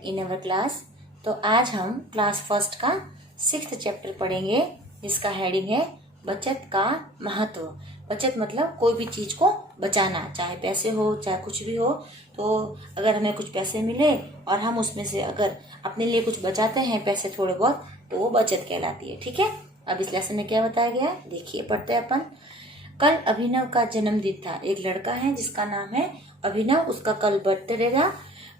In our class. तो आज हम क्लास फर्स्ट का 6th चैप्टर पढ़ेंगे, जिसका हेडिंग है बचत का महत्व। बचत मतलब कोई भी चीज को बचाना, चाहे पैसे हो चाहे कुछ भी हो। तो अगर हमें कुछ पैसे मिले और हम उसमें से अगर अपने लिए कुछ बचाते हैं पैसे थोड़े बहुत, तो वो बचत कहलाती है। ठीक है, अब इस लेसन में क्या बताया गया है देखिए, पढ़ते हैं अपन। कल अभिनव का जन्मदिन था। एक लड़का है जिसका नाम है अभिनव, उसका कल बर्थडे था।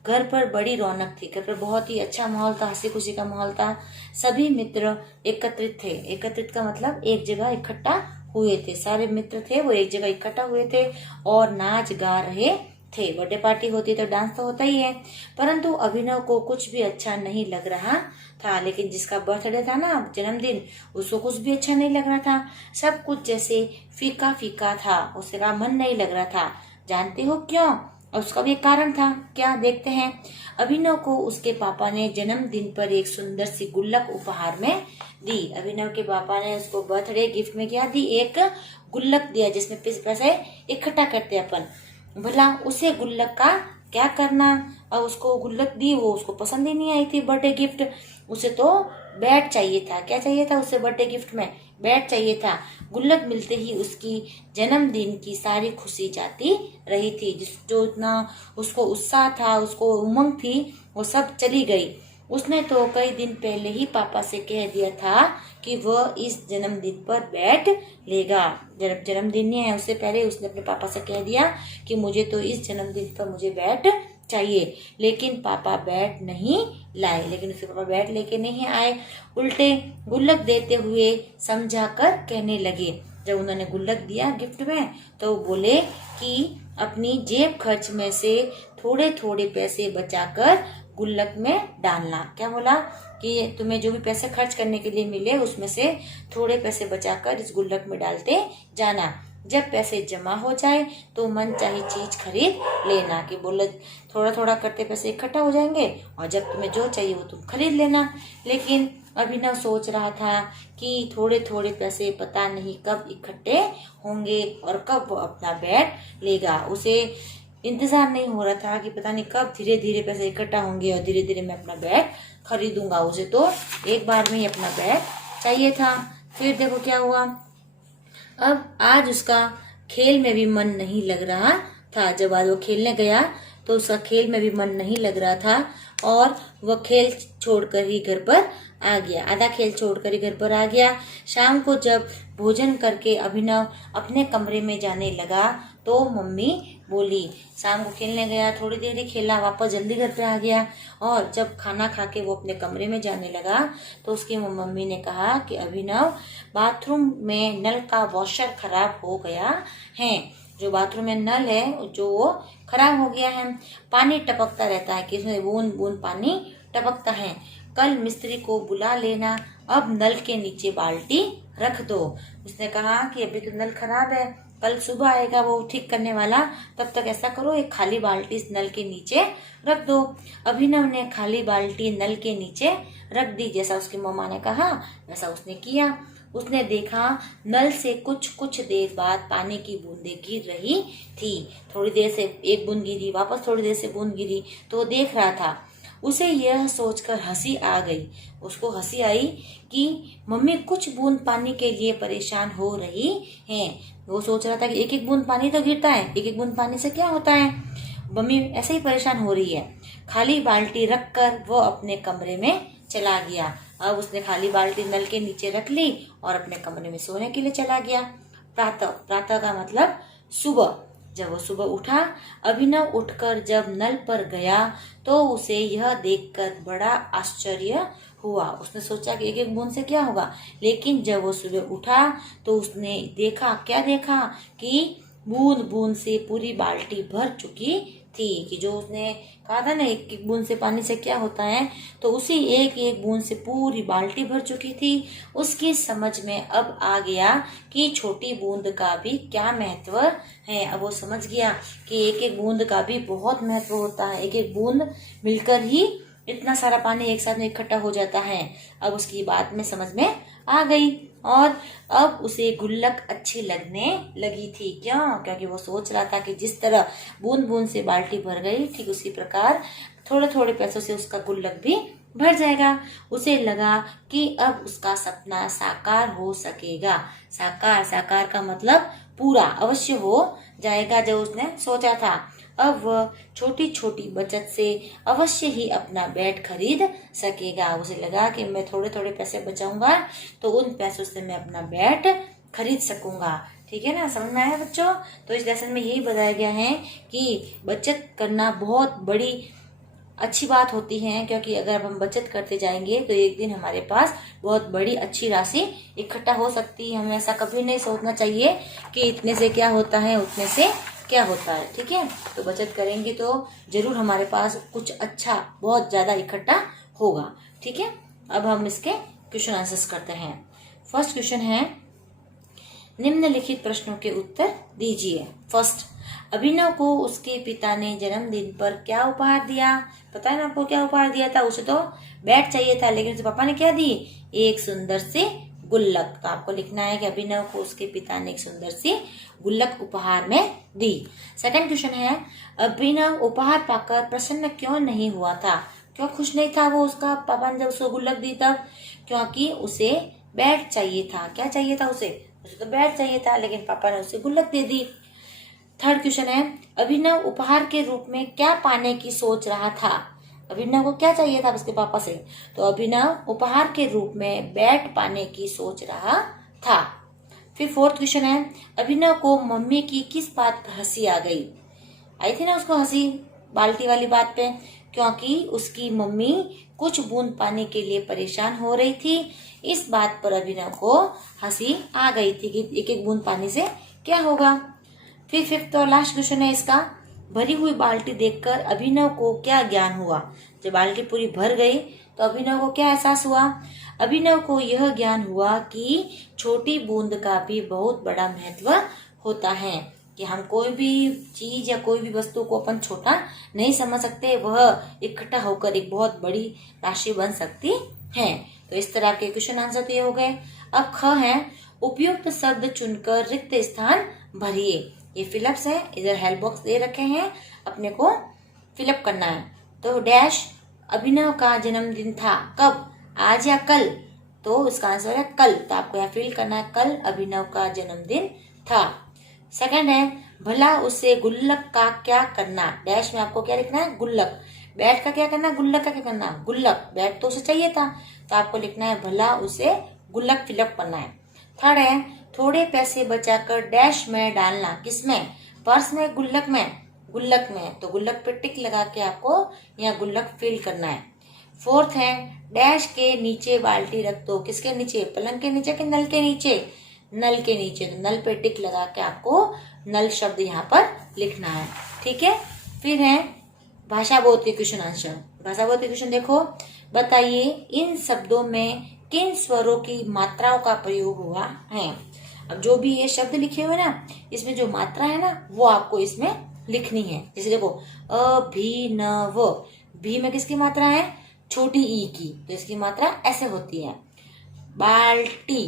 घर पर बड़ी रौनक थी, घर पर बहुत ही अच्छा माहौल था, हंसी खुशी का माहौल था। सभी मित्र एकत्रित थे। एकत्रित का मतलब एक जगह इकट्ठा हुए थे। सारे मित्र थे वो एक जगह इकट्ठा हुए थे और नाच गा रहे थे। बर्थडे पार्टी होती है तो डांस तो होता ही है, परंतु अभिनव को कुछ भी अच्छा नहीं लग रहा था। लेकिन जिसका बर्थडे था ना, जन्मदिन, उसको कुछ भी अच्छा नहीं लग रहा था। सब कुछ जैसे फीका फीका था, उसका मन नहीं लग रहा था। जानते हो क्यों? और उसका भी एक कारण था। क्या, देखते हैं। अभिनव को उसके पापा ने जन्मदिन पर एक सुंदर सी गुल्लक उपहार में दी। अभिनव के पापा ने उसको बर्थडे गिफ्ट में क्या दी? एक गुल्लक दिया, जिसमें पैसे इकट्ठा करते अपन। भला उसे गुल्लक का क्या करना? और उसको गुल्लक दी, वो उसको पसंद ही नहीं आई थी बर्थडे गिफ्ट। उसे तो बैट चाहिए था। क्या चाहिए था उसे बर्थडे गिफ्ट में? बैट चाहिए था। गुल्लक मिलते ही उसकी जन्मदिन की सारी खुशी जाती रही थी। जो इतना उसको उत्साह था, उसको उमंग थी, वो सब चली गई। उसने तो कई दिन पहले ही पापा से कह दिया था कि वह इस जन्मदिन पर बैट लेगा। जन्मदिन नहीं है, उससे पहले उसने अपने पापा से कह दिया कि मुझे तो इस जन्मदिन पर मुझे बैट चाहिए। लेकिन पापा बैट नहीं लाए। लेकिन उसके पापा बैट लेके नहीं आए, उल्टे गुल्लक देते हुए समझाकर कहने लगे। जब उन्होंने गुल्लक दिया गिफ्ट में, तो बोले कि अपनी जेब खर्च में से थोड़े थोड़े पैसे बचाकर गुल्लक में डालना। क्या बोला? कि तुम्हें जो भी पैसे खर्च करने के लिए मिले, उसमें से थोड़े पैसे बचाकर इस गुल्लक में डालते जाना। जब पैसे जमा हो जाए तो मन चाही चीज खरीद लेना। कि बोले थोड़ा थोड़ा करते पैसे इकट्ठा हो जाएंगे और जब तुम्हें जो चाहिए वो तुम खरीद लेना। लेकिन अभिनव सोच रहा था कि थोड़े थोड़े पैसे पता नहीं कब इकट्ठे होंगे और कब वो अपना बैट लेगा। उसे इंतजार नहीं हो रहा था कि पता नहीं कब धीरे धीरे पैसे इकट्ठा होंगे और धीरे धीरे मैं अपना बैट खरीदूंगा। उसे तो एक बार में ही अपना बैट चाहिए था। फिर देखो क्या हुआ। अब आज उसका खेल में भी मन नहीं लग रहा था। जब आज वो खेलने गया तो उसका खेल में भी मन नहीं लग रहा था और वह खेल छोड़कर ही घर पर आ गया। आधा खेल छोड़कर ही घर पर आ गया। शाम को जब भोजन करके अभिनव अपने कमरे में जाने लगा तो मम्मी बोली। शाम को खेलने गया, थोड़ी देर ही खेला, वापस जल्दी घर पे आ गया। और जब खाना खा के वो अपने कमरे में जाने लगा तो उसकी मम्मी ने कहा कि अभिनव, बाथरूम में नल का वॉशर खराब हो गया है। जो बाथरूम में नल है जो वो खराब हो गया है, पानी टपकता रहता है, कि इसमें बूंद बूंद पानी टपकता है। कल मिस्त्री को बुला लेना, अब नल के नीचे बाल्टी रख दो। उसने कहा कि अभी तो नल खराब है, कल सुबह आएगा वो ठीक करने वाला, तब तक ऐसा करो एक खाली बाल्टी इस नल के नीचे रख दो। अभिनव ने खाली बाल्टी नल के नीचे रख दी। जैसा उसकी मम्मा ने कहा वैसा उसने किया। उसने देखा नल से कुछ देर बाद पानी की बूंदें गिर रही थी। थोड़ी देर से एक बूंद गिरी, वापस थोड़ी देर से बूंद गिरी, तो वो देख रहा था। उसे यह सोचकर हंसी आ गई। उसको हंसी आई कि मम्मी कुछ बूंद पानी के लिए परेशान हो रही हैं। वो सोच रहा था कि एक एक बूंद पानी तो गिरता है, एक एक बूंद पानी से क्या होता है, मम्मी ऐसे ही परेशान हो रही है। खाली बाल्टी रखकर वो अपने कमरे में चला गया। अब उसने खाली बाल्टी नल के नीचे रख ली और अपने कमरे में सोने के लिए चला गया। प्रातः का मतलब सुबह। जब वो सुबह उठा, अभिनव उठकर जब नल पर गया तो उसे यह देखकर बड़ा आश्चर्य हुआ। उसने सोचा कि एक एक बूंद से क्या होगा, लेकिन जब वो सुबह उठा तो उसने देखा, क्या देखा, कि बूंद बूंद से पूरी बाल्टी भर चुकी थी। कि जो उसने कहा था ना एक एक बूंद से पानी से क्या होता है, तो उसी एक एक बूंद से पूरी बाल्टी भर चुकी थी। उसकी समझ में अब आ गया कि छोटी बूंद का भी क्या महत्व है। अब वो समझ गया कि एक एक बूंद का भी बहुत महत्व होता है। एक एक बूंद मिलकर ही इतना सारा पानी एक साथ में इकट्ठा हो जाता है। अब उसकी बात में समझ में आ गई और अब उसे गुल्लक अच्छी लगने लगी थी। क्यों? क्योंकि वो सोच रहा था कि जिस तरह बूंद बूंद से बाल्टी भर गई, ठीक उसी प्रकार थोड़े थोड़े पैसों से उसका गुल्लक भी भर जाएगा। उसे लगा कि अब उसका सपना साकार हो सकेगा। साकार, साकार का मतलब पूरा, अवश्य हो जाएगा जो उसने सोचा था। अब वह छोटी छोटी बचत से अवश्य ही अपना बैट खरीद सकेगा। उसे लगा कि मैं थोड़े थोड़े पैसे बचाऊंगा तो उन पैसों से मैं अपना बैट खरीद सकूंगा। ठीक है ना, समझ में आया बच्चों? तो इस लेसन में यही बताया गया है कि बचत करना बहुत बड़ी अच्छी बात होती है, क्योंकि अगर हम बचत करते जाएंगे तो एक दिन हमारे पास बहुत बड़ी अच्छी राशि इकट्ठा हो सकती है। हमें ऐसा कभी नहीं सोचना चाहिए कि इतने से क्या होता है, उतने से क्या होता है। ठीक है, तो बचत करेंगे तो जरूर हमारे पास कुछ अच्छा, बहुत ज्यादा इकट्ठा होगा। ठीक है, अब हम इसके क्वेश्चन आंसर्स करते हैं। फर्स्ट क्वेश्चन है, निम्नलिखित प्रश्नों के उत्तर दीजिए। फर्स्ट, अभिनव को उसके पिता ने जन्मदिन पर क्या उपहार दिया? पता है ना आपको क्या उपहार दिया था? उसे तो बैट चाहिए था, लेकिन उसे पापा ने क्या दी? एक सुंदर सी गुल्लक। तो आपको लिखना है कि अभिनव को उसके पिता ने एक सुंदर सी गुल्लक उपहार में दी। सेकंड क्वेश्चन है, अभिनव उपहार पाकर प्रसन्न क्यों नहीं हुआ था? क्यों खुश नहीं था वो, उसका पापा ने जब उसको गुल्लक दी तब? क्योंकि उसे बैट चाहिए था। क्या चाहिए था उसे? उसे तो बैट चाहिए था, लेकिन पापा ने उसे गुल्लक दे दी। थर्ड क्वेश्चन है, अभिनव उपहार के रूप में क्या पाने की सोच रहा था? अभिनव को क्या चाहिए था उसके पापा से? तो अभिनव उपहार के रूप में बैट पाने की सोच रहा था। फिर फोर्थ क्वेश्चन है, अभिनव को मम्मी की किस बात पर हंसी आ गई? आई थी ना उसको हंसी बाल्टी वाली बात पे, क्योंकि उसकी मम्मी कुछ बूंद पानी के लिए परेशान हो रही थी। इस बात पर अभिनव को हंसी आ गई थी कि एक एक बूंद पानी से क्या होगा। फिर फिफ्थ और लास्ट क्वेश्चन है इसका, भरी हुई बाल्टी देखकर अभिनव को क्या ज्ञान हुआ? जब बाल्टी पूरी भर गई तो अभिनव को क्या एहसास हुआ? अभिनव को यह ज्ञान हुआ कि छोटी बूंद का भी बहुत बड़ा महत्व होता है, कि हम कोई भी चीज या कोई भी वस्तु को अपन छोटा नहीं समझ सकते, वह इकट्ठा होकर एक बहुत बड़ी राशि बन सकती है। तो इस तरह के क्वेश्चन आंसर तो ये हो गए। अब ख है, उपयुक्त शब्द चुनकर रिक्त स्थान भरिए। ये फिलअप्स है, इधर हेल्प बॉक्स दे रखे हैं, अपने को फिलअप करना है। तो डैश, अभिनव का जन्मदिन था कब? आज या कल? तो इसका आंसर है कल। तो आपको यहाँ फिल करना है, कल अभिनव का जन्मदिन था। सेकंड है, भला उसे गुल्लक का क्या करना? डैश में आपको क्या लिखना है? गुल्लक। बैट का क्या करना? गुल्लक का क्या करना? गुल्लक। बैट तो उसे चाहिए था, तो आपको लिखना है भला उसे गुल्लक फिलअप करना है। थर्ड है, थोड़े पैसे बचाकर डैश में डालना। किसमें? पर्स में, गुल्लक में? गुल्लक में। तो गुल्लक पे टिक लगा के आपको यहाँ गुल्लक फिल करना है। फोर्थ है, डैश के नीचे बाल्टी रख दो। किसके नीचे? पलंग के नीचे कि नल के नीचे? नल के नीचे। तो नल पे टिक लगा के आपको नल शब्द यहाँ पर लिखना है। ठीक है। फिर है भाषा बोध के क्वेश्चन आंसर। भाषा बोध के क्वेश्चन देखो, बताइए इन शब्दों में किन स्वरों की मात्राओं का प्रयोग हुआ है? अब जो भी ये शब्द लिखे हुए ना, इसमें जो मात्रा है ना वो आपको इसमें लिखनी है। जैसे देखो, अभिनव, भी में किसकी मात्रा है? छोटी ई की, तो इसकी मात्रा ऐसे होती है। बाल्टी,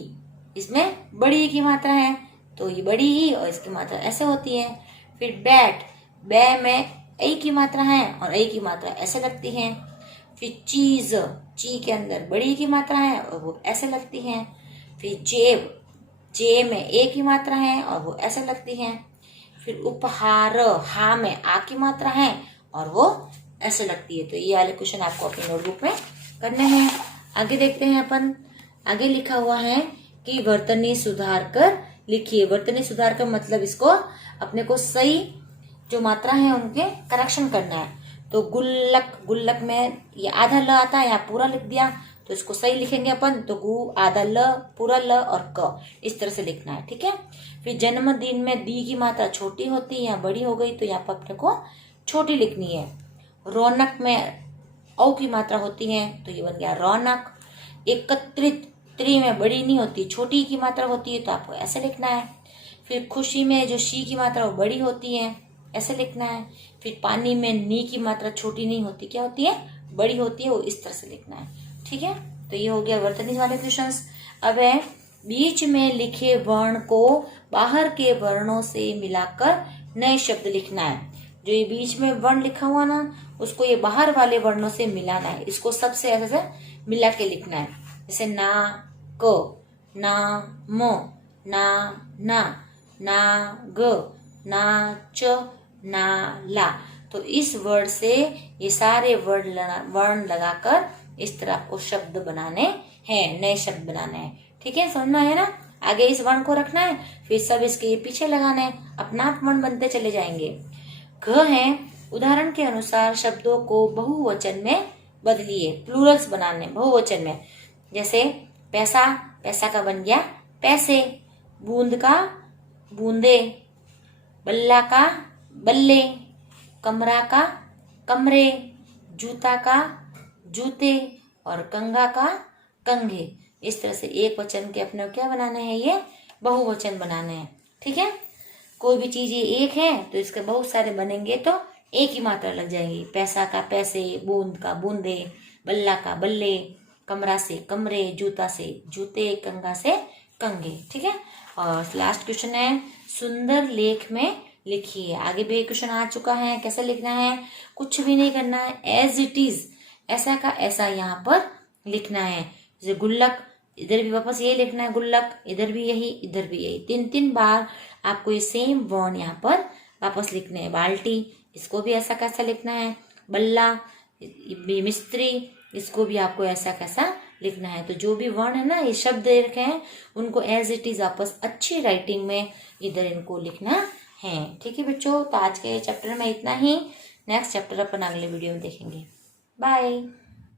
इसमें बड़ी ई की मात्रा है, तो ये बड़ी ई और इसकी मात्रा ऐसे होती है। फिर बैट, बै में ए की मात्रा है और ए की मात्रा ऐसे लगती है। फिर चीज, ची के अंदर बड़ी की मात्रा है और वो ऐसे लगती है। फिर जेब, जे में ए की मात्रा है और वो ऐसे लगती है। फिर उपहार, हा में आ की मात्रा है और वो ऐसे लगती है। तो ये वाले क्वेश्चन आपको अपनी नोटबुक में करने हैं। आगे देखते हैं अपन। आगे लिखा हुआ है कि वर्तनी सुधार कर लिखिए। वर्तनी सुधार कर मतलब इसको अपने को सही जो मात्रा है उनके करेक्शन करना है। तो गुल्लक, गुल्लक में ये आधा ल आता है, यहाँ पूरा लिख दिया, तो इसको सही लिखेंगे अपन। तो गु आधा ल, पूरा ल और क, इस तरह से लिखना है। ठीक है। फिर जन्मदिन में दी की मात्रा छोटी होती है, यहाँ बड़ी हो गई, तो यहाँ पर अपने को छोटी लिखनी है। रौनक में औ की मात्रा होती है, तो ये बन गया रौनक। एकत्रित, त्री में बड़ी नहीं होती, छोटी की मात्रा होती है, तो आपको ऐसे लिखना है। फिर खुशी में जो शी की मात्रा वो बड़ी होती है, ऐसे लिखना है। फिर पानी में नी की मात्रा छोटी नहीं होती, क्या होती है? बड़ी होती है, वो इस तरह से लिखना है। ठीक है। तो ये हो गया वर्तनी वाले क्वेश्चंस। अब है बीच में लिखे वर्ण को बाहर के वर्णों से मिलाकर नए शब्द लिखना है। जो ये बीच में वर्ण लिखा हुआ ना, उसको ये बाहर वाले वर्णों से मिलाना है। इसको सबसे ऐसे से मिला के लिखना है। जैसे ना क, ना म, ना ग, ना च, ना ला। तो इस वर्ड से ये सारे वर्ण लगाकर इस तरह आपको शब्द बनाने हैं, नए शब्द बनाने हैं। ठीक है, समझ में आया ना। आगे इस वर्ण को रखना है, फिर सब इसके पीछे लगाने हैं, अपना आप वर्ण बनते चले जाएंगे। घ है, उदाहरण के अनुसार शब्दों को बहुवचन में बदलिए, प्लूरल्स बनाने बहुवचन में। जैसे पैसा, पैसा का बन गया पैसे। बूंद का बूंदे। बल्ला का बल्ले। कमरा का कमरे। जूता का जूते। और कंघा का कंघे। इस तरह से एक वचन के अपने क्या बनाने हैं, ये बहुवचन बनाने हैं। ठीक है, कोई भी चीज ये एक है तो इसके बहुत सारे बनेंगे तो एक ही मात्रा लग जाएगी। पैसा का पैसे, बूंद का बूंदे, बल्ला का बल्ले, कमरा से कमरे, जूता से जूते, कंघा से कंघे। ठीक है, और लास्ट क्वेश्चन है, सुंदर लेख में लिखिए। आगे भी एक क्वेश्चन आ चुका है, कैसे लिखना है, कुछ भी नहीं करना है, एज इट इज, ऐसा का ऐसा यहाँ पर लिखना है। जैसे गुल्लक, इधर भी वापस यही लिखना है गुल्लक, इधर भी यही, इधर भी यही, 3-3 बार आपको ये सेम वर्ण यहाँ पर वापस लिखने हैं। बाल्टी, इसको भी ऐसा कैसा लिखना है। बल्ला, मिस्त्री, इसको भी आपको ऐसा कैसा लिखना है। तो जो भी वर्ण है ना, ये शब्द दे रखे हैं, उनको एज इट इज वापस अच्छी राइटिंग में इधर इनको लिखना है। ठीक है बच्चों, तो आज के चैप्टर में इतना ही। नेक्स्ट चैप्टर अपन अगले वीडियो में देखेंगे। बाय।